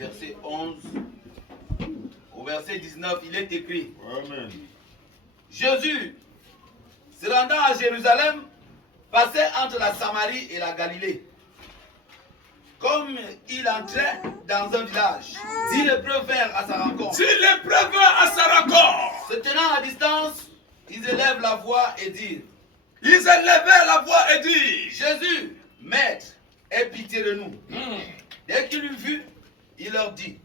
verset 11 au verset 19, il est écrit. Amen. Jésus, se rendant à Jérusalem, passait entre la Samarie et la Galilée. Comme il entrait dans un village, 10 lépreux vinrent à sa rencontre. 10 lépreux vinrent à sa rencontre. Se tenant à distance, ils élèvent la voix et disent. Ils élevaient la voix et disent. Jésus, Maître, aie pitié de nous. Dès qu'il eut vu, il leur dit.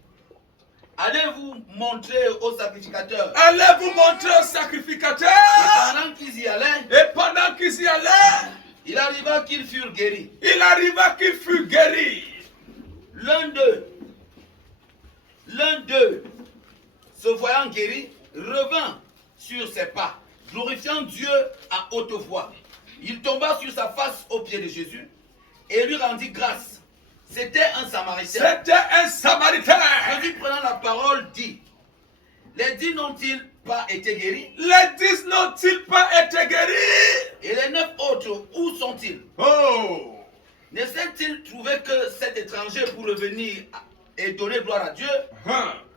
Allez vous montrer au sacrificateur. Allez vous montrer au sacrificateur. Et pendant qu'ils y allaient, il arriva qu'ils furent guéris. L'un d'eux, se voyant guéri, revint sur ses pas, glorifiant Dieu à haute voix. Il tomba sur sa face aux pieds de Jésus et lui rendit grâce. C'était un Samaritain. Jésus prenant la parole dit, les 10 n'ont-ils pas été guéris? Et les 9 autres, où sont-ils? Ne s'est-il trouvé que cet étranger pour revenir et donner gloire à Dieu?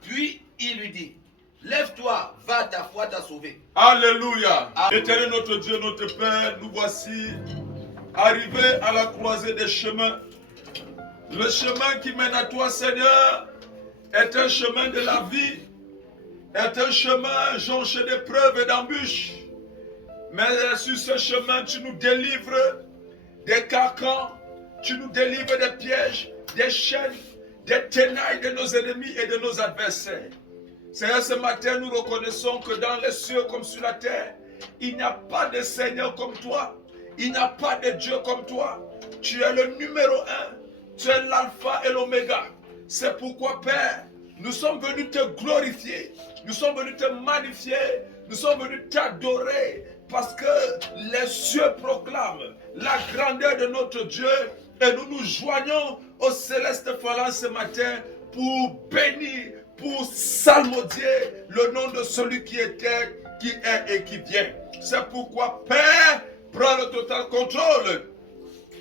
Puis il lui dit, lève-toi, va, ta foi t'a sauvé. Alléluia. Éternel notre Dieu, notre Père, nous voici arrivés à la croisée des chemins. Le chemin qui mène à toi, Seigneur, est un chemin de la vie, est un chemin jonché d'épreuves et d'embûches. Mais sur ce chemin, tu nous délivres des carcans, tu nous délivres des pièges, des chaînes, des tenailles de nos ennemis et de nos adversaires. Seigneur, ce matin, nous reconnaissons que dans les cieux comme sur la terre, il n'y a pas de Seigneur comme toi, il n'y a pas de Dieu comme toi. Tu es le numéro 1, tu es l'alpha et l'oméga. C'est pourquoi, Père, nous sommes venus te glorifier, nous sommes venus te magnifier, nous sommes venus t'adorer, parce que les cieux proclament la grandeur de notre Dieu et nous nous joignons au céleste phalange ce matin pour bénir, pour salmodier le nom de celui qui était, qui est et qui vient. C'est pourquoi, Père, prends le total contrôle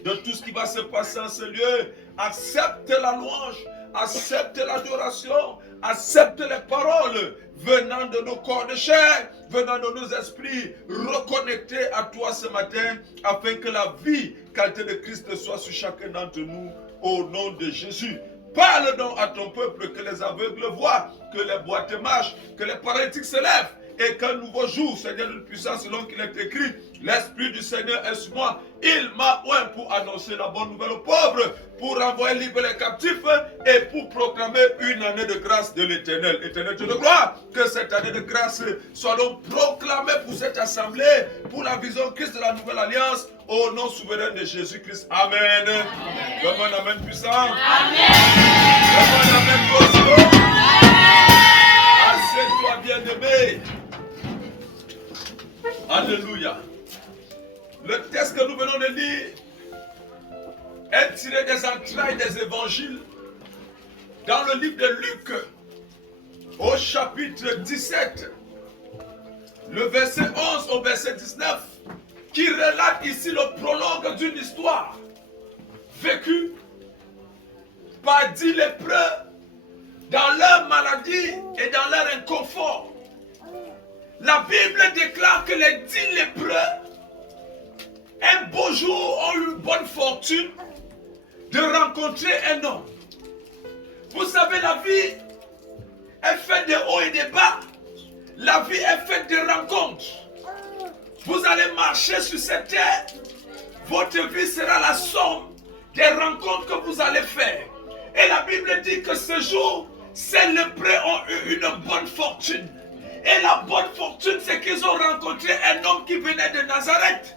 de tout ce qui va se passer en ce lieu. Accepte la louange, accepte l'adoration, accepte les paroles venant de nos corps de chair, venant de nos esprits, reconnectés à toi ce matin, afin que la vie, qualité de Christ soit sur chacun d'entre nous, au nom de Jésus. Parle donc à ton peuple, que les aveugles voient, que les boiteux marchent, que les paralytiques se lèvent, et qu'un nouveau jour, Seigneur de puissance, selon qu'il est écrit, l'Esprit du Seigneur est sur moi. Il m'a oint pour annoncer la bonne nouvelle aux pauvres, pour renvoyer libre les captifs et pour proclamer une année de grâce de l'Éternel. Éternel Dieu de gloire, que cette année de grâce soit donc proclamée pour cette assemblée, pour la vision Christ de la nouvelle alliance, au nom souverain de Jésus-Christ. Amen. Comme un amen puissant. Amen. Comme un amen puissant. Assieds-toi bien-aimé. Alléluia. Le texte que nous venons de lire est tiré des entrailles des évangiles dans le livre de Luc au chapitre 17, le verset 11 au verset 19, qui relate ici le prologue d'une histoire vécue par 10 lépreux dans leur maladie et dans leur inconfort. La Bible déclare que les 10 lépreux, un beau jour, ont eu bonne fortune de rencontrer un homme. Vous savez, la vie est faite de hauts et de bas. La vie est faite de rencontres. Vous allez marcher sur cette terre. Votre vie sera la somme des rencontres que vous allez faire. Et la Bible dit que ce jour, ces lépreux ont eu une bonne fortune. Et la bonne fortune, c'est qu'ils ont rencontré un homme qui venait de Nazareth.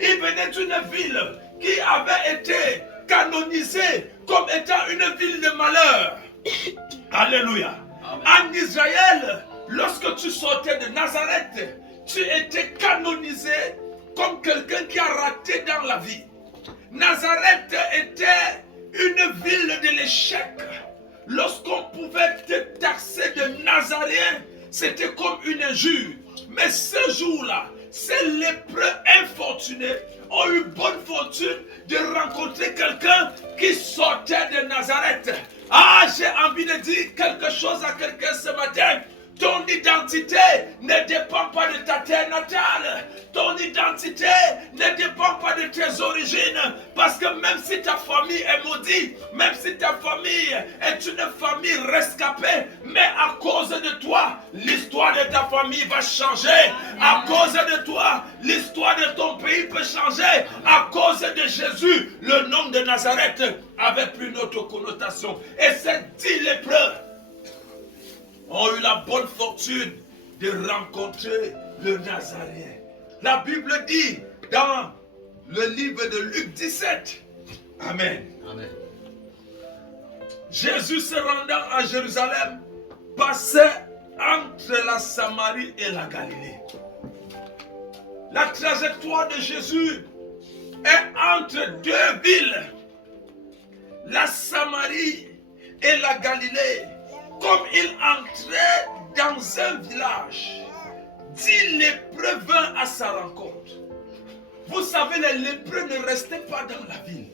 Il venait d'une ville qui avait été canonisée comme étant une ville de malheur. Alléluia. Amen. En Israël, lorsque tu sortais de Nazareth, tu étais canonisé comme quelqu'un qui a raté dans la vie. Nazareth était une ville de l'échec. Lorsqu'on pouvait te taxer de Nazaréen, c'était comme une injure. Mais ce jour-là, ces lépreux infortunés ont eu bonne fortune de rencontrer quelqu'un qui sortait de Nazareth. Ah, j'ai envie de Parce que même si ta famille est maudite, même si ta famille est une famille rescapée, mais à cause de toi, l'histoire de ta famille va changer. À cause de toi, l'histoire de ton pays peut changer. À cause de Jésus, le nom de Nazareth avait plus une autre connotation. Et ces 10 lépreux ont eu la bonne fortune de rencontrer le Nazaréen. La Bible dit dans le livre de Luc 17, Amen. Amen. Jésus se rendant à Jérusalem passait entre la Samarie et la Galilée. La trajectoire de Jésus est entre deux villes, la Samarie et la Galilée. Comme il entrait dans un village, 10 lépreux vinrent à sa rencontre. Vous savez, les lépreux ne restaient pas dans la ville.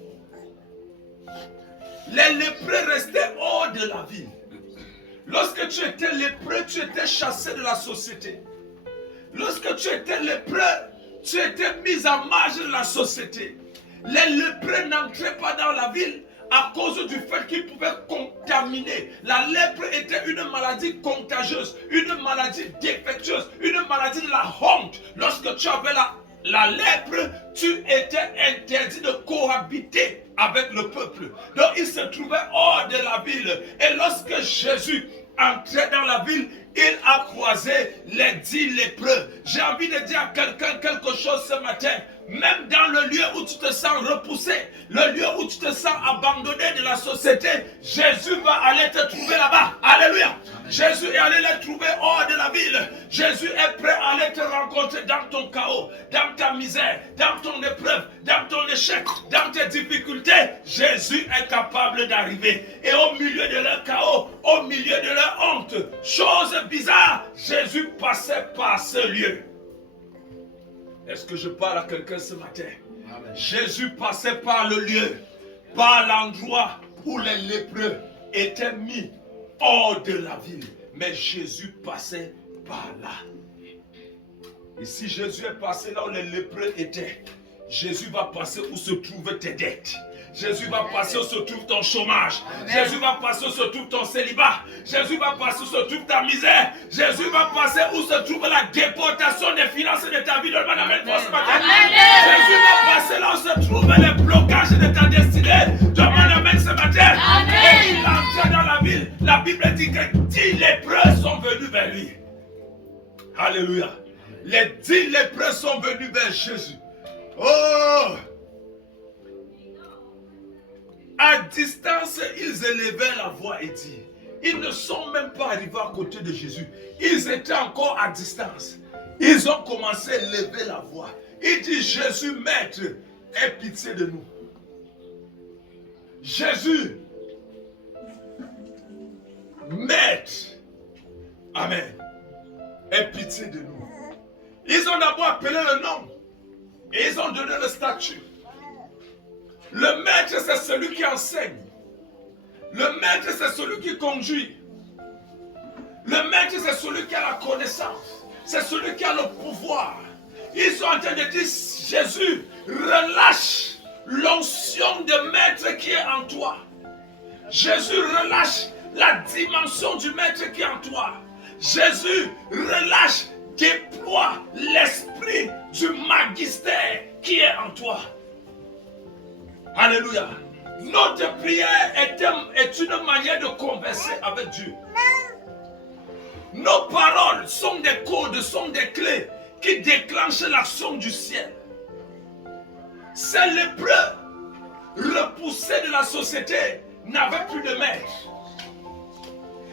Les lépreux restaient hors de la ville. Lorsque tu étais lépreux, tu étais chassé de la société. Lorsque tu étais lépreux, tu étais mis à marge de la société. Les lépreux n'entraient pas dans la ville à cause du fait qu'ils pouvaient contaminer. La lèpre était une maladie contagieuse, une maladie défectueuse, une maladie de la honte. Lorsque tu avais la lèpre, tu étais interdit de cohabiter avec le peuple. Donc il se trouvait hors de la ville. Et lorsque Jésus entrait dans la ville, il a croisé les 10 lépreux. J'ai envie de dire à quelqu'un quelque chose ce matin. Même dans le lieu où tu te sens repoussé, le lieu où tu te sens abandonné de la société, Jésus va aller te trouver là-bas. Alléluia. Amen. Jésus est allé les trouver hors de la ville. Jésus est prêt à aller te rencontrer dans ton chaos, dans ta misère, dans ton épreuve, dans ton échec, dans tes difficultés. Jésus est capable d'arriver. Et au milieu de leur chaos, au milieu de leur honte, chose bizarre, Jésus passait par ce lieu. Est-ce que je parle à quelqu'un ce matin? Amen. Jésus passait par le lieu, par l'endroit où les lépreux étaient mis hors de la ville. Mais Jésus passait par là. Et si Jésus est passé là où les lépreux étaient, Jésus va passer où se trouvent tes dettes. Jésus va passer où se trouve ton chômage. Amen. Jésus va passer où se trouve ton célibat. Jésus va passer où se trouve ta misère. Jésus va passer où se trouve la déportation des finances de ta vie. Donne-moi la main pour ce matin. Jésus va passer là où se trouvent les blocages de ta destinée. Donne-moi la main ce matin. Amen. Et il entrait dans la ville. La Bible dit que 10 lépreux sont venus vers lui. Alléluia. Les 10 lépreux sont venus vers Jésus. Oh! À distance, ils élevaient la voix et dirent. Ils ne sont même pas arrivés à côté de Jésus. Ils étaient encore à distance. Ils ont commencé à élever la voix. Ils disent, Jésus, Maître, aie pitié de nous. Jésus, Maître, Amen, aie pitié de nous. Ils ont d'abord appelé le nom et ils ont donné le statut. Le maître, c'est celui qui enseigne. Le maître, c'est celui qui conduit. Le maître, c'est celui qui a la connaissance. C'est celui qui a le pouvoir. Ils sont en train de dire, Jésus, relâche l'onction de maître qui est en toi. Jésus, relâche la dimension du maître qui est en toi. Jésus, relâche, déploie l'esprit du magistère qui est en toi. Alléluia. Notre prière est une manière de converser avec Dieu. Nos paroles sont des codes, sont des clés qui déclenchent l'action du ciel. Ces lépreux repoussés de la société n'avaient plus de maître.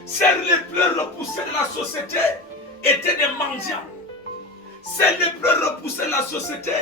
Ces lépreux repoussés de la société étaient des mendiants. Ces lépreux repoussés de la société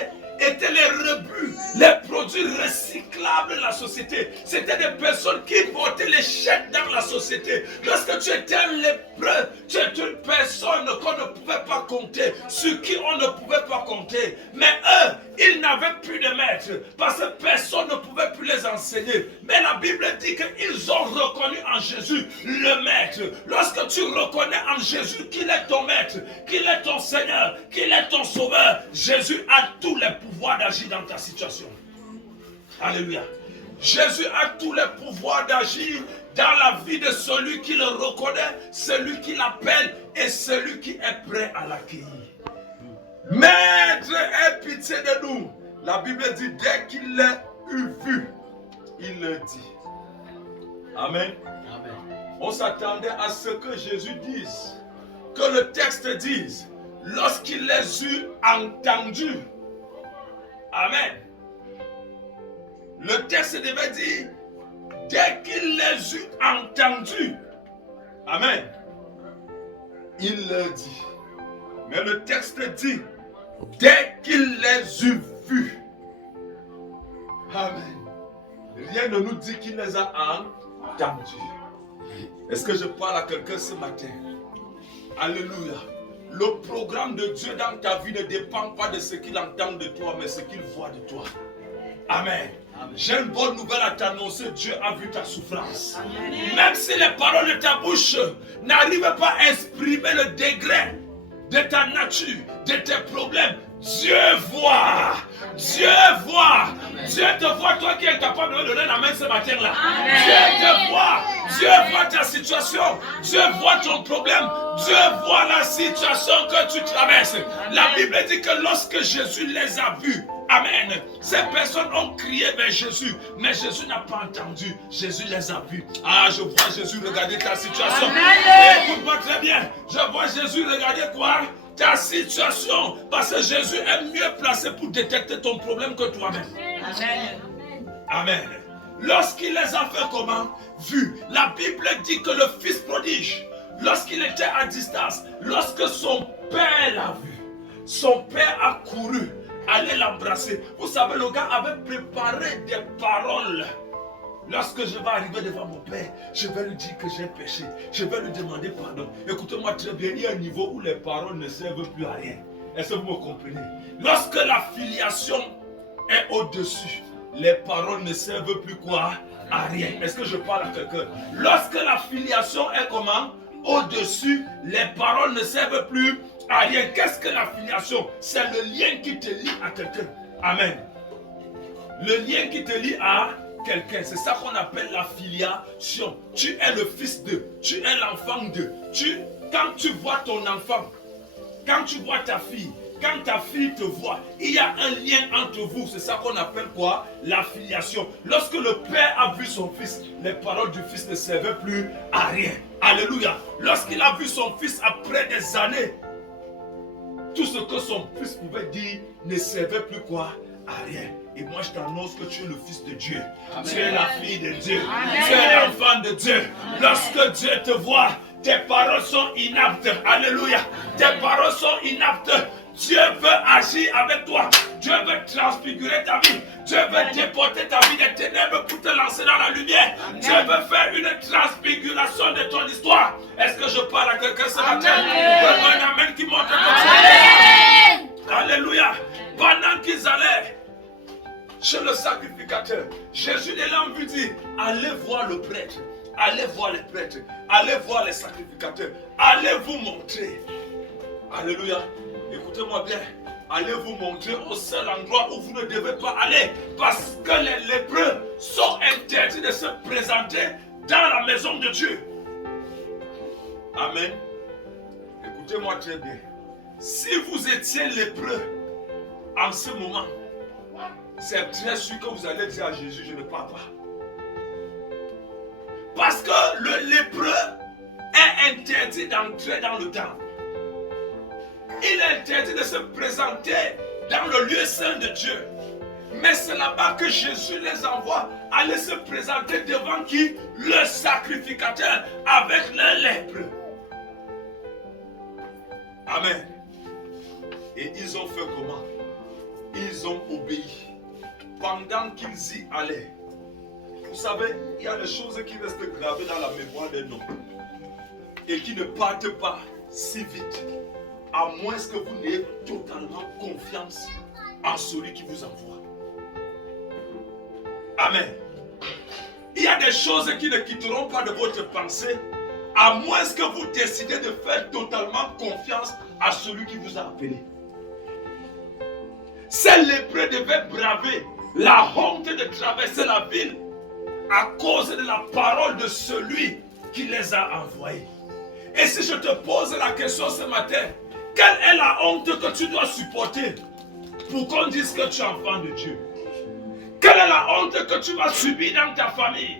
étaient les rebuts, les produits recyclables de la société. C'était des personnes qui portaient les chèques dans la société. Lorsque tu étais un lépreux, tu étais une personne qu'on ne pouvait pas compter, sur qui on ne pouvait pas compter. Mais eux, ils n'avaient plus de maître, parce que personne ne pouvait plus les enseigner. Mais la Bible dit qu'ils ont reconnu en Jésus le maître. Lorsque tu reconnais en Jésus qu'il est ton maître, qu'il est ton Seigneur, qu'il est ton sauveur, Jésus a tous les pouvoirs d'agir dans ta situation. Alléluia. Jésus a tous les pouvoirs d'agir dans la vie de celui qui le reconnaît, celui qui l'appelle et celui qui est prêt à l'accueillir. Maître, aie pitié de nous. La Bible dit, dès qu'il l'a vu, il le dit. Amen. Amen. On s'attendait à ce que Jésus dise, que le texte dise, lorsqu'il les eut entendus. Amen. Le texte devait dire, dès qu'il les eut entendus. Amen. Il le dit. Mais le texte dit, dès qu'il les eut vus. Amen. Rien ne nous dit qu'il les a entendus. Est-ce que je parle à quelqu'un ce matin? Alléluia. Le programme de Dieu dans ta vie ne dépend pas de ce qu'il entend de toi, mais ce qu'il voit de toi. Amen. J'ai une bonne nouvelle à t'annoncer. Dieu a vu ta souffrance. Amen. Même si les paroles de ta bouche n'arrivent pas à exprimer le degré de ta nature, de tes problèmes, Dieu voit. Dieu voit. Amen. Dieu te voit, toi qui es capable de donner la main ce matin-là. Dieu te voit. Dieu voit ta situation. Dieu voit ton problème. Dieu voit la situation que tu traverses. Amen. La Bible dit que lorsque Jésus les a vus, amen, ces personnes ont crié vers Jésus, mais Jésus n'a pas entendu. Jésus les a vus. Ah, je vois Jésus regarder ta situation. Écoute-moi très bien. Je vois Jésus regarder quoi? Ta situation. Parce que Jésus est mieux placé pour détecter ton problème que toi-même. Amen. Amen. Lorsqu'il les a fait comment? Vus. La Bible dit que le fils prodige, lorsqu'il était à distance, lorsque son père l'a vu, son père a couru, allait l'embrasser. Vous savez, le gars avait préparé des paroles. Lorsque je vais arriver devant mon père, je vais lui dire que j'ai péché. Je vais lui demander pardon. Écoutez-moi très bien, il y a un niveau où les paroles ne servent plus à rien. Est-ce que vous me comprenez? Lorsque la filiation est au-dessus, les paroles ne servent plus quoi? À rien. Est-ce que je parle à quelqu'un? Lorsque la filiation est comment? Au-dessus, les paroles ne servent plus à rien. Qu'est-ce que la filiation? C'est le lien qui te lie à quelqu'un. Amen. Le lien qui te lie à quelqu'un, c'est ça qu'on appelle la filiation. Tu es le fils de, tu es l'enfant de. Quand tu vois ton enfant, quand tu vois ta fille, quand ta fille te voit, il y a un lien entre vous. C'est ça qu'on appelle quoi? La filiation. Lorsque le père a vu son fils, les paroles du fils ne servaient plus à rien. Alléluia. Lorsqu'il a vu son fils après des années, tout ce que son fils pouvait dire ne servait plus quoi? À rien. Et moi je t'annonce que tu es le fils de Dieu. Amen. Tu es la fille de Dieu. Amen. Tu es l'enfant de Dieu. Amen. Lorsque Dieu te voit, tes paroles sont inaptes. Alléluia. Tes paroles sont inaptes. Dieu veut agir avec toi. Dieu veut transfigurer ta vie. Dieu veut déporter ta vie des ténèbres pour te lancer dans la lumière. Amen. Dieu veut faire une transfiguration de ton histoire. Est-ce que je parle à quelqu'un ce matin? Un amen qui monte comme ça. Alléluia. Pendant qu'ils allaient chez le sacrificateur, Jésus les l'a vu dire, allez voir le prêtre, allez voir les prêtres, allez voir les sacrificateurs, allez vous montrer. Alléluia. Écoutez-moi bien, allez vous montrer au seul endroit où vous ne devez pas aller, parce que les lépreux sont interdits de se présenter dans la maison de Dieu. Amen. Écoutez-moi très bien. Si vous étiez lépreux en ce moment, c'est très sûr que vous allez dire à Jésus, je ne pars pas. Parce que le lépreux est interdit d'entrer dans le temple. Il est interdit de se présenter dans le lieu saint de Dieu. Mais c'est là-bas que Jésus les envoie aller se présenter devant qui? Le sacrificateur avec les lépreux. Amen. Et ils ont fait comment? Ils ont obéi. Pendant qu'ils y allaient. Vous savez, il y a des choses qui restent gravées dans la mémoire des noms. Et qui ne partent pas si vite. À moins que vous n'ayez totalement confiance en celui qui vous envoie. Amen. Il y a des choses qui ne quitteront pas de votre pensée. À moins que vous décidez de faire totalement confiance à celui qui vous a appelé. Ces lépreux devaient braver la honte de traverser la ville à cause de la parole de celui qui les a envoyés. Et si je te pose la question ce matin, quelle est la honte que tu dois supporter pour qu'on dise que tu es enfant de Dieu? Quelle est la honte que tu vas subir dans ta famille?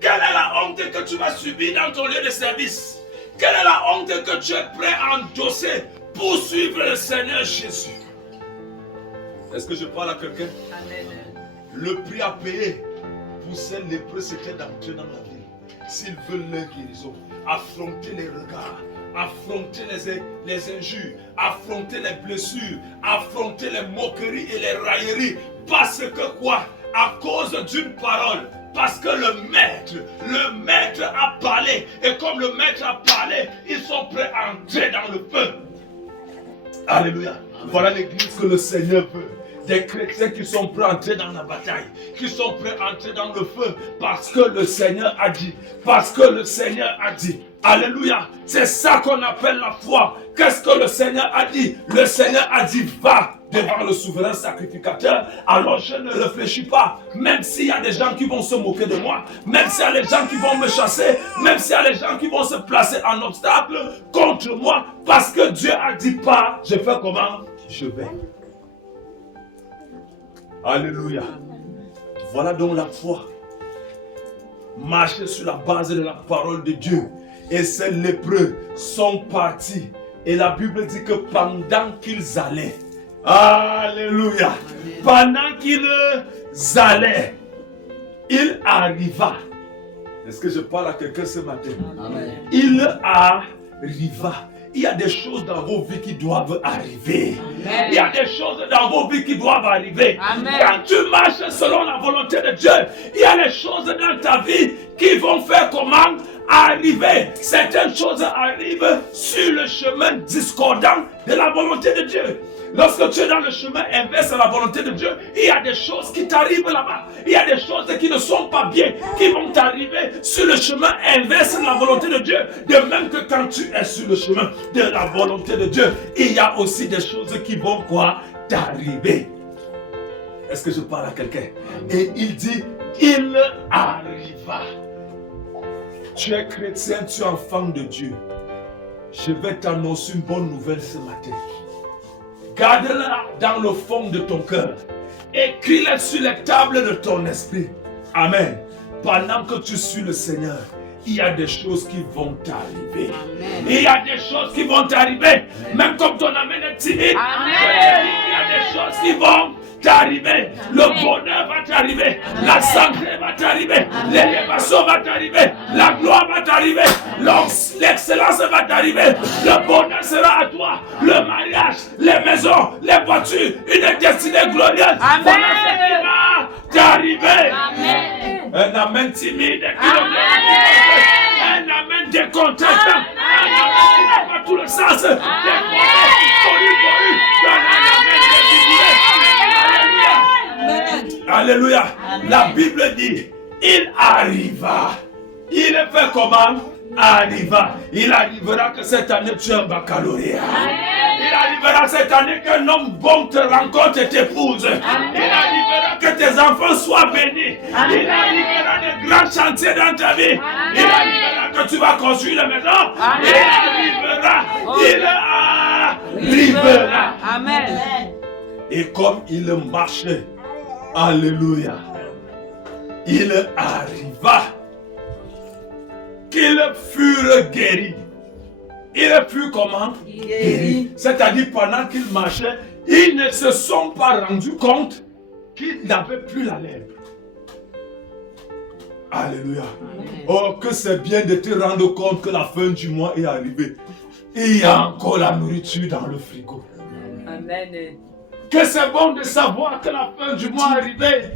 Quelle est la honte que tu vas subir dans ton lieu de service? Quelle est la honte que tu es prêt à endosser pour suivre le Seigneur Jésus? Est-ce que je parle à quelqu'un? Amen. Le prix à payer pour ces lépreux, c'était d'entrer dans la ville. S'ils veulent leur guérison, affronter les regards, affronter les injures, affronter les blessures, affronter les moqueries et les railleries. Parce que quoi? À cause d'une parole. Parce que le maître a parlé. Et comme le maître a parlé, ils sont prêts à entrer dans le feu. Alléluia. Amen. Voilà l'église que le Seigneur veut. Des chrétiens qui sont prêts à entrer dans la bataille, qui sont prêts à entrer dans le feu, parce que le Seigneur a dit, parce que le Seigneur a dit. Alléluia, c'est ça qu'on appelle la foi. Qu'est-ce que le Seigneur a dit? Le Seigneur a dit, va devant le souverain sacrificateur. Alors je ne réfléchis pas, même s'il y a des gens qui vont se moquer de moi, même s'il y a des gens qui vont me chasser, même s'il y a des gens qui vont se placer en obstacle contre moi, parce que Dieu a dit pas, je fais comment? Je vais. Alléluia. Voilà donc la foi. Marcher sur la base de la parole de Dieu. Et ces lépreux sont partis. Et la Bible dit que pendant qu'ils allaient, alléluia, pendant qu'ils allaient, il arriva. Est-ce que je parle à quelqu'un ce matin? Amen. Il arriva. Il y a des choses dans vos vies qui doivent arriver. Amen. Il y a des choses dans vos vies qui doivent arriver. Amen. Quand tu marches selon la volonté de Dieu, il y a des choses dans ta vie qui vont faire comment? Arriver. Certaines choses arrivent sur le chemin discordant de la volonté de Dieu. Lorsque tu es dans le chemin inverse à la volonté de Dieu, il y a des choses qui t'arrivent là-bas. Il y a des choses qui ne sont pas bien, qui vont t'arriver sur le chemin inverse de la volonté de Dieu. De même que quand tu es sur le chemin de la volonté de Dieu, il y a aussi des choses qui vont quoi? T'arriver. Est-ce que je parle à quelqu'un? Et il dit, il arriva. Tu es chrétien, tu es enfant de Dieu. Je vais t'annoncer une bonne nouvelle ce matin. Garde-la dans le fond de ton cœur. Écris-la sur les tables de ton esprit. Amen. Pendant que tu suis le Seigneur, il y a des choses qui vont t'arriver. Il y a des choses qui vont t'arriver. Même comme ton amen est timide. Amen. Il y a des choses qui vont t'arriver. Le bonheur va t'arriver. La santé va t'arriver. L'élévation va t'arriver. La gloire va t'arriver. L'excellence va t'arriver. Le bonheur sera à toi. Le mariage, les maisons, les voitures, une destinée glorieuse. Amen. Voilà ce qui va t'arriver. Amen. Un amen timide. Un amen décontractant. Un amen qui n'a pas tout le sens. Un Alléluia. La Bible dit, il arriva. Il est fait comment? Arriva. Il arrivera que cette année tu as un baccalauréat. Il arrivera cette année qu'un homme bon te rencontre et t'épouse. Il arrivera que tes enfants soient bénis. Il arrivera des grands chantiers dans ta vie. Il arrivera que tu vas construire la maison. Il arrivera. Amen. Et comme il marchait, alléluia, il arriva qu'ils furent guéris. Ils furent comment? Guéris. C'est-à-dire pendant qu'ils marchaient, ils ne se sont pas rendus compte qu'ils n'avaient plus la lèpre. Alléluia. Amen. Oh, que c'est bien de te rendre compte que la fin du mois est arrivée. Il y a encore la nourriture dans le frigo. Amen. Que c'est bon de savoir que la fin du mois est arrivée.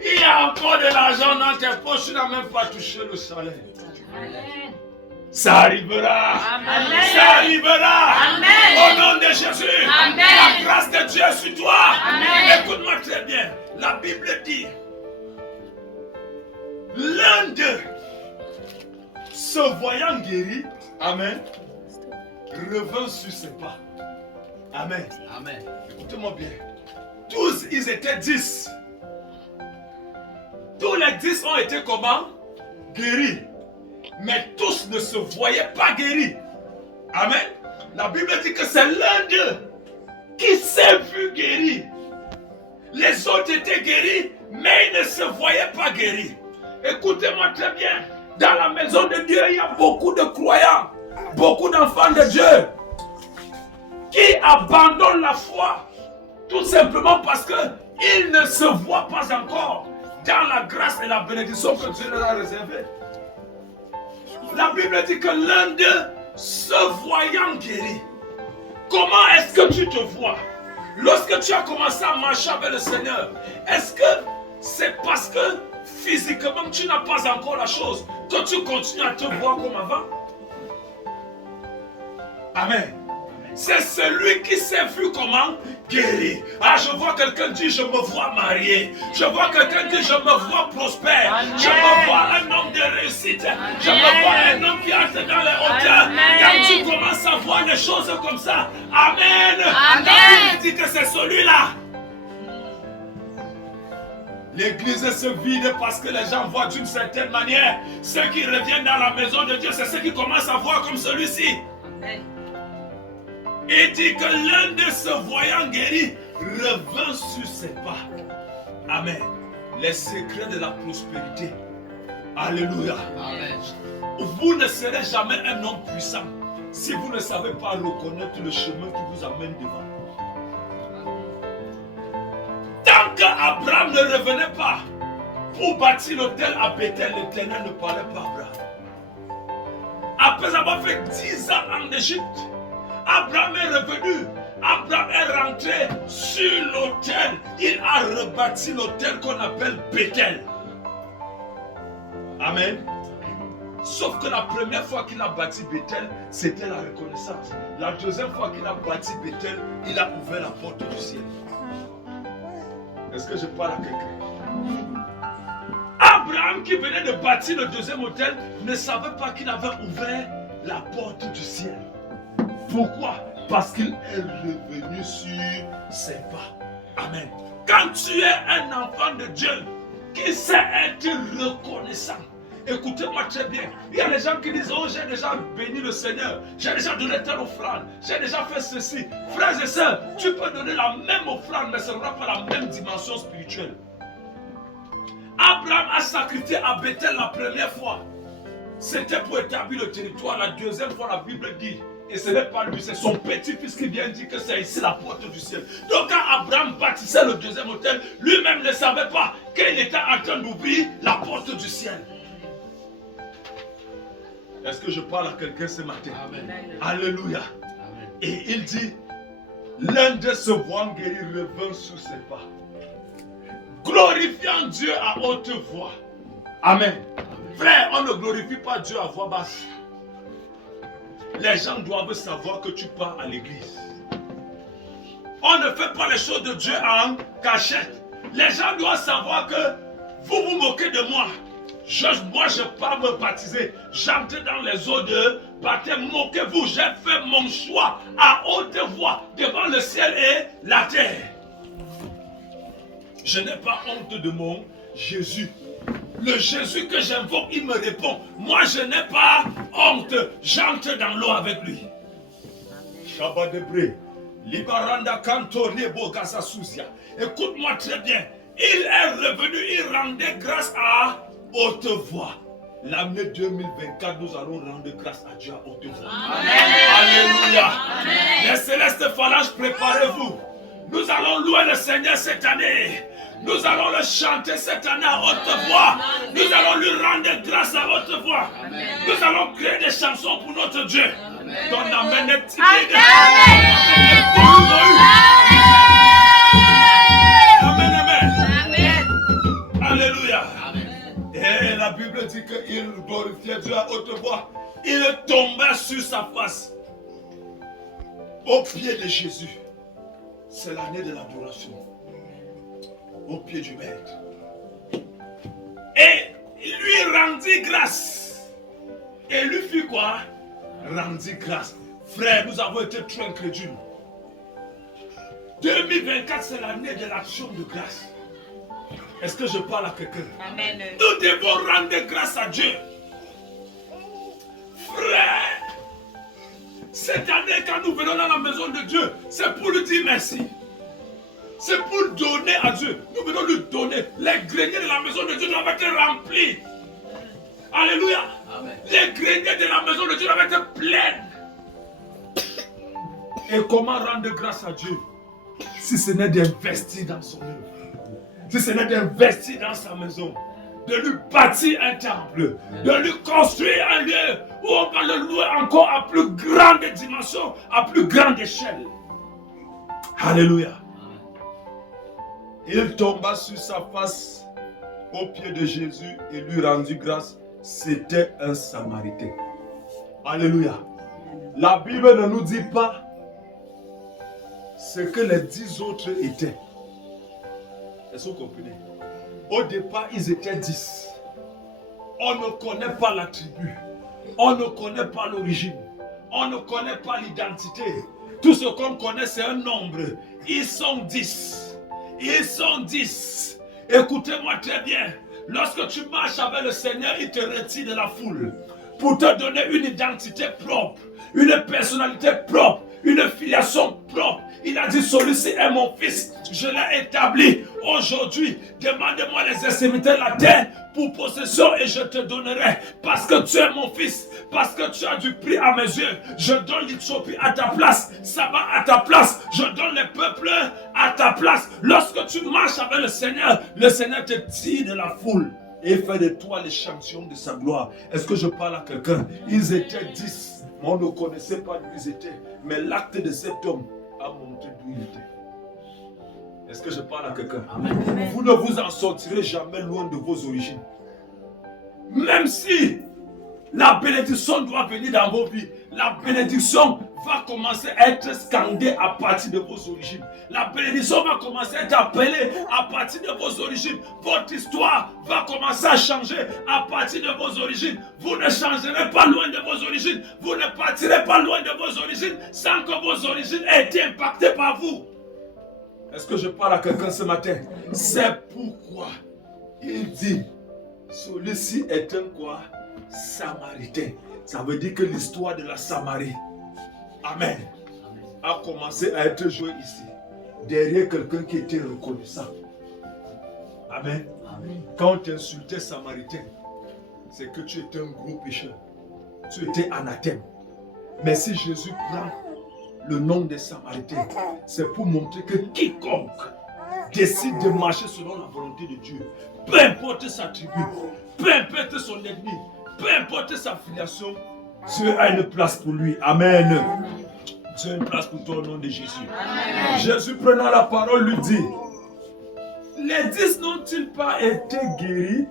Il y a encore de l'argent dans tes poches, tu n'as même pas touché le salaire. Amen. Ça arrivera. Amen. Ça arrivera. Amen. Au nom de Jésus. Amen. La grâce de Dieu est sur toi. Amen. Écoute-moi très bien. La Bible dit, l'un d'eux, se voyant guéri, amen, revint sur ses pas. Amen. Amen. Écoutez-moi bien. Tous, ils étaient 10. les 10 ont été comment? Guéris. Mais tous ne se voyaient pas guéris. Amen. La Bible dit que c'est l'un d'eux qui s'est vu guéri. Les autres étaient guéris, mais ils ne se voyaient pas guéris. Écoutez-moi très bien. Dans la maison de Dieu, il y a beaucoup de croyants, beaucoup d'enfants de Dieu qui abandonnent la foi tout simplement parce qu'ils ne se voient pas encore dans la grâce et la bénédiction que Dieu leur a réservée. La Bible dit que l'un d'eux se voyant guéri. Comment est-ce que tu te vois? Lorsque tu as commencé à marcher avec le Seigneur, est-ce que c'est parce que physiquement tu n'as pas encore la chose que tu continues à te voir comme avant? Amen. C'est celui qui s'est vu comment? Guéri. Ah, je vois quelqu'un dire je me vois marié. Je vois quelqu'un dire je me vois prospère. Amen. Je me vois un homme de réussite. Amen. Je me vois un homme qui entre dans les hauteurs. Quand tu commences à voir des choses comme ça, Amen. Amen. Tu dis que c'est celui-là. L'église se vide parce que les gens voient d'une certaine manière. Ceux qui reviennent dans la maison de Dieu, c'est ceux qui commencent à voir comme celui-ci. Amen. Il dit que l'un de se voyant guéri revint sur ses pas. Amen. Les secrets de la prospérité. Alléluia. Amen. Vous ne serez jamais un homme puissant si vous ne savez pas reconnaître le chemin qui vous amène devant. Tant qu'Abraham ne revenait pas pour bâtir l'autel à Bethel, l'Éternel ne parlait pas à Abraham. Après avoir fait 10 ans en Égypte, Abraham est revenu. Abraham est rentré sur l'autel. Il a rebâti l'autel qu'on appelle Bethel. Amen. Sauf que la première fois qu'il a bâti Bethel, c'était la reconnaissance. La deuxième fois qu'il a bâti Bethel, il a ouvert la porte du ciel. Est-ce que je parle à quelqu'un? Abraham qui venait de bâtir le deuxième autel ne savait pas qu'il avait ouvert la porte du ciel. Pourquoi? Parce qu'il est revenu sur ses pas. Amen. Quand tu es un enfant de Dieu qui sait être reconnaissant, écoutez-moi très bien. Il y a des gens qui disent, oh, j'ai déjà béni le Seigneur, j'ai déjà donné telle offrande, j'ai déjà fait ceci. Frères et sœurs, tu peux donner la même offrande, mais ce ne sera pas la même dimension spirituelle. Abraham a sacrifié à Bethel la première fois. C'était pour établir le territoire. La deuxième fois, la Bible dit, et ce n'est pas lui, c'est son petit-fils qui vient dire que c'est ici la porte du ciel. Donc quand Abraham bâtissait le deuxième autel, lui-même ne savait pas qu'il était en train d'ouvrir la porte du ciel. Est-ce que je parle à quelqu'un ce matin? Amen. Alléluia. Amen. Et il dit, l'un de se voit guéri revint sur ses pas, glorifiant Dieu à haute voix. Amen. Amen. Frère, on ne glorifie pas Dieu à voix basse. Les gens doivent savoir que tu pars à l'église. On ne fait pas les choses de Dieu en cachette. Les gens doivent savoir que vous vous moquez de moi. Moi, je pars me baptiser. J'entre dans les eaux de baptême. Moquez-vous. J'ai fait mon choix à haute voix devant le ciel et la terre. Je n'ai pas honte de mon Jésus. Le Jésus que j'invoque, il me répond. Moi, je n'ai pas honte. J'entre dans l'eau avec lui. Shabbat Debré. Libaranda Kanto Lebo Gassasousia. Écoute-moi très bien. Il est revenu, il rendait grâce à haute voix. L'année 2024, nous allons rendre grâce à Dieu à haute voix. Amen. Alléluia. Amen. Les célestes phalanges, préparez-vous. Nous allons louer le Seigneur cette année. Nous allons le chanter cette année à haute voix. Nous allons lui rendre grâce à haute voix. Amen. Nous allons créer des chansons pour notre Dieu. Amen. Ton amen est timide. Amen, amen. Alléluia. Amen. Et la Bible dit qu'il glorifiait Dieu à haute voix. Il tomba sur sa face au pied de Jésus. C'est l'année de l'adoration. Au pied du Maître. Et lui rendit grâce. Et lui fit quoi? Rendit grâce. Frère, nous avons été trop incrédules. 2024, c'est l'année de l'action de grâce. Est-ce que je parle à quelqu'un? Amen. Nous devons rendre grâce à Dieu. Frère, cette année, quand nous venons dans la maison de Dieu, c'est pour lui dire merci. C'est pour donner à Dieu. Nous venons lui donner. Les greniers de la maison de Dieu doivent être remplis. Alléluia. Amen. Les greniers de la maison de Dieu doivent être pleins. Et comment rendre grâce à Dieu? Si ce n'est d'investir dans son œuvre. Si ce n'est d'investir dans sa maison. De lui bâtir un temple. De lui construire un lieu où on va le louer encore à plus grande dimension, à plus grande échelle. Alléluia. Il tomba sur sa face aux pieds de Jésus et lui rendit grâce. C'était un Samaritain. Alléluia. La Bible ne nous dit pas ce que les 10 autres étaient. Est-ce que vous comprenez? Au départ, ils étaient 10. On ne connaît pas la tribu. On ne connaît pas l'origine. On ne connaît pas l'identité. Tout ce qu'on connaît, c'est un nombre. Ils sont 10. Ils sont 10. Écoutez-moi très bien. Lorsque tu marches avec le Seigneur, il te retire de la foule pour te donner une identité propre, une personnalité propre, une filiation propre. Il a dit, celui-ci est mon fils, je l'ai établi. Aujourd'hui, demandez-moi les extrémités de la terre pour possession et je te donnerai. Parce que tu es mon fils, parce que tu as du prix à mes yeux. Je donne l'Éthiopie à ta place, Saba à ta place, je donne les peuples à ta place. Lorsque tu marches avec le Seigneur te tire de la foule et fait de toi l'échantillon de sa gloire. Est-ce que je parle à quelqu'un? Ils étaient 10, mais on ne connaissait pas d'où ils étaient. Mais l'acte de cet homme a montré d'où il était. Est-ce que je parle à quelqu'un? Vous ne vous en sortirez jamais loin de vos origines. Même si la bénédiction doit venir dans vos vies, la bénédiction va commencer à être scandée à partir de vos origines. La bénédiction va commencer à être appelée à partir de vos origines. Votre histoire va commencer à changer à partir de vos origines. Vous ne changerez pas loin de vos origines. Vous ne partirez pas loin de vos origines sans que vos origines aient été impactées par vous. Est-ce que je parle à quelqu'un ce matin? C'est pourquoi il dit, celui-ci est un quoi? Samaritain. Ça veut dire que l'histoire de la Samarie, Amen, a commencé à être jouée ici, derrière quelqu'un qui était reconnaissant. Amen. Quand tu insultais Samaritain, c'est que tu étais un gros pécheur. Tu étais anathème. Mais si Jésus prend le nom des Samaritains, c'est pour montrer que quiconque décide de marcher selon la volonté de Dieu, peu importe sa tribu, peu importe son ennemi, peu importe sa filiation, Dieu a une place pour lui. Amen. Dieu a une place pour toi au nom de Jésus. Amen. Jésus prenant la parole lui dit, les 10 n'ont-ils pas été guéris?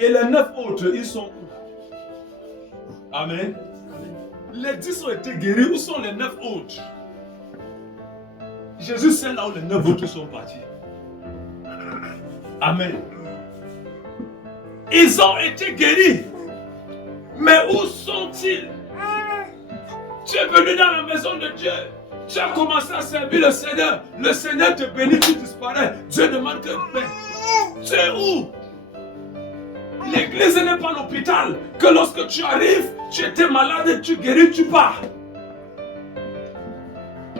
Et les 9 autres, ils sont où? Amen. Les 10 ont été guéris, où sont les 9 autres? Jésus sait là où les 9 autres sont partis. Amen. Ils ont été guéris. Mais où sont-ils? Tu es venu dans la maison de Dieu. Tu as commencé à servir le Seigneur. Le Seigneur te bénit, tu disparais. Dieu demande que tu es où? L'église n'est pas l'hôpital. Que lorsque tu arrives, tu étais malade, tu guéris, tu pars.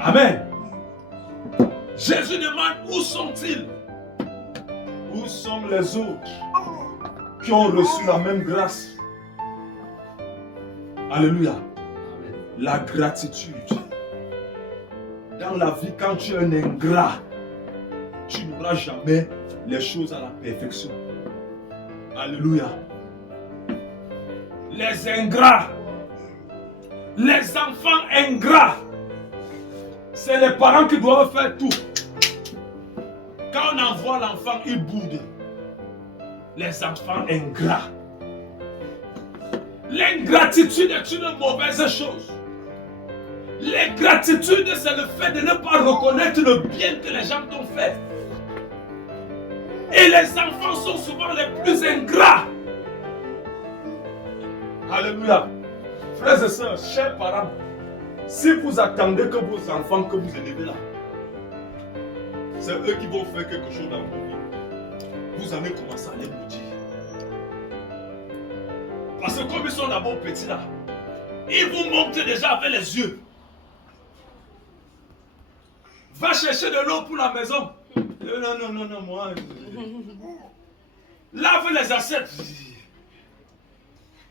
Amen. Jésus demande où sont-ils? Où sont les autres qui ont reçu la même grâce? Alléluia. La gratitude. Dans la vie, quand tu es un ingrat, tu n'auras jamais les choses à la perfection. Alléluia. Les ingrats, les enfants ingrats, c'est les parents qui doivent faire tout. Quand on envoie l'enfant, il boude. Les enfants ingrats. L'ingratitude est une mauvaise chose. L'ingratitude, c'est le fait de ne pas reconnaître le bien que les gens t'ont fait. Et les enfants sont souvent les plus ingrats. Alléluia. Frères et sœurs, chers parents, si vous attendez que vos enfants que vous élevez là, c'est eux qui vont faire quelque chose dans vos vies. vous allez commencer à les maudire. Parce que comme ils sont d'abord petits là, ils vous montrent déjà avec les yeux. Va chercher de l'eau pour la maison. Non, moi. Lave les assiettes.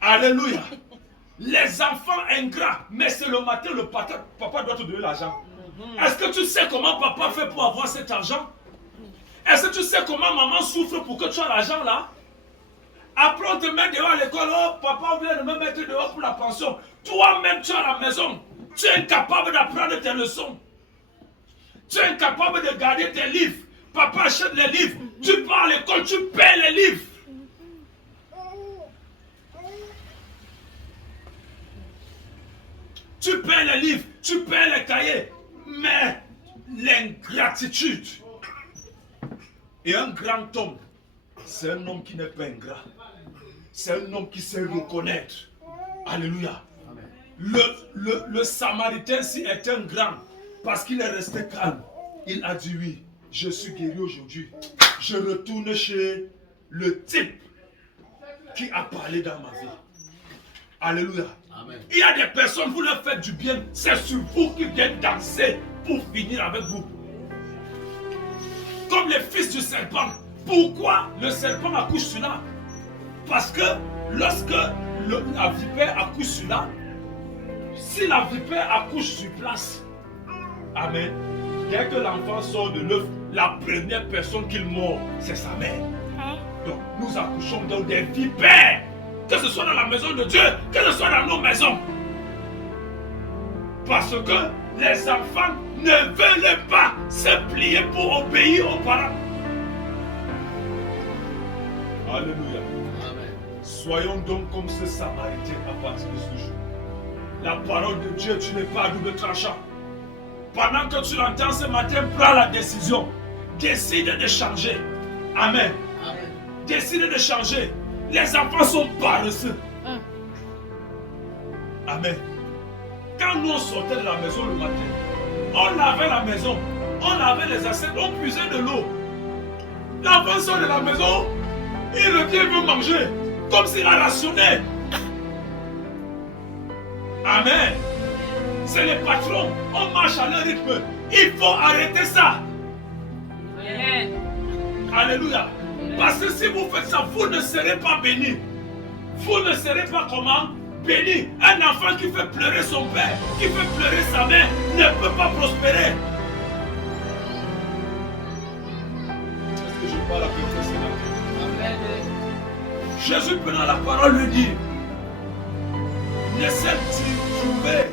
Alléluia. Les enfants ingrats, mais c'est le matin, le papa doit te donner l'argent. Est-ce que tu sais comment papa fait pour avoir cet argent? Est-ce que tu sais comment maman souffre pour que tu aies l'argent là? Après on te met dehors à l'école, oh papa vient de me mettre dehors pour la pension. Toi-même tu es à la maison, tu es incapable d'apprendre tes leçons. Tu es incapable de garder tes livres. Papa achète les livres, tu pars à l'école, tu paies les livres. Tu paies les livres, tu paies les cahiers, mais l'ingratitude. Et un grand homme, c'est un homme qui n'est pas ingrat. C'est un homme qui sait reconnaître. Alléluia. Le Samaritain s'y est un grand parce qu'il est resté calme. Il a dit oui, je suis guéri aujourd'hui. Je retourne chez le type qui a parlé dans ma vie. Alléluia. Amen. Il y a des personnes, vous leur faites du bien, c'est sur vous qu'ils viennent danser pour finir avec vous. Comme les fils du serpent. Pourquoi le serpent accouche sur là? Parce que lorsque la vipère accouche sur là, si la vipère accouche sur place, amen, dès que l'enfant sort de l'œuf, la première personne qu'il mord, c'est sa mère. Donc nous accouchons dans des vipères. Que ce soit dans la maison de Dieu, que ce soit dans nos maisons. Parce que les enfants ne veulent pas se plier pour obéir aux parents. Alléluia. Amen. Soyons donc comme ce Samaritain à partir de ce jour. La parole de Dieu, tu n'es pas à double tranchant. Pendant que tu l'entends ce matin, prends la décision. Décide de changer. Amen. Amen. Décide de changer. Les enfants sont paresseux. Amen. Quand nous on sortait de la maison le matin, on lavait la maison, on lavait les assiettes, on puisait de l'eau. L'enfant sort de la maison, il revient, il veut manger, comme s'il a rationné. Amen. C'est les patrons, on marche à leur rythme. Il faut arrêter ça. Amen. Alléluia. Parce que si vous faites ça, vous ne serez pas bénis. Vous ne serez pas comment? Bénis. Un enfant qui fait pleurer son père, qui fait pleurer sa mère, ne peut pas prospérer. Est-ce que je parle à quelqu'un ce matin? Amen. Jésus, prenant la parole, lui dit, laissez-t-il trouver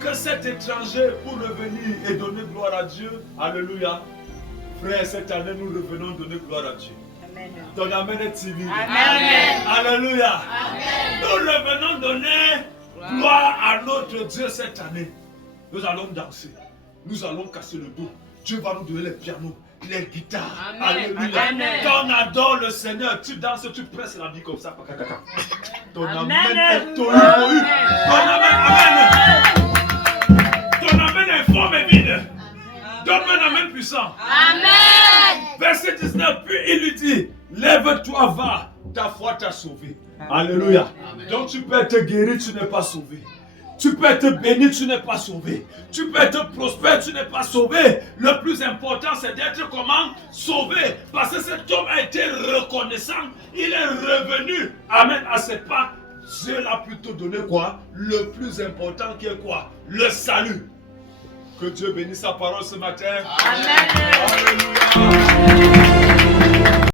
que cet étranger pour revenir et donner gloire à Dieu? Alléluia. Frère, cette année, nous revenons donner gloire à Dieu. Amen. Ton amen est civil. Amen. Alléluia. Amen. Nous revenons donner gloire à notre Dieu cette année. Nous allons danser. Nous allons casser le dos. Dieu va nous donner les pianos, les guitares. Amen. Alléluia. Amen. Quand on adore le Seigneur, tu danses, tu presses la vie comme ça. Ton amen est ton amen. Ton amen est forme et vide. Donne-moi un amen puissant. Amen. Verset 19, puis il lui dit, lève-toi, va, ta foi t'a sauvé. Alléluia. Amen. Donc tu peux être guéri, tu n'es pas sauvé. Tu peux être béni, tu n'es pas sauvé. Tu peux être prospère, tu n'es pas sauvé. Le plus important, c'est d'être comment? Sauvé. Parce que cet homme a été reconnaissant. Il est revenu. Amen. À ses pas. Dieu l'a plutôt donné quoi? Le plus important qui est quoi? Le salut. Que Dieu bénisse sa parole ce matin. Amen. Alléluia.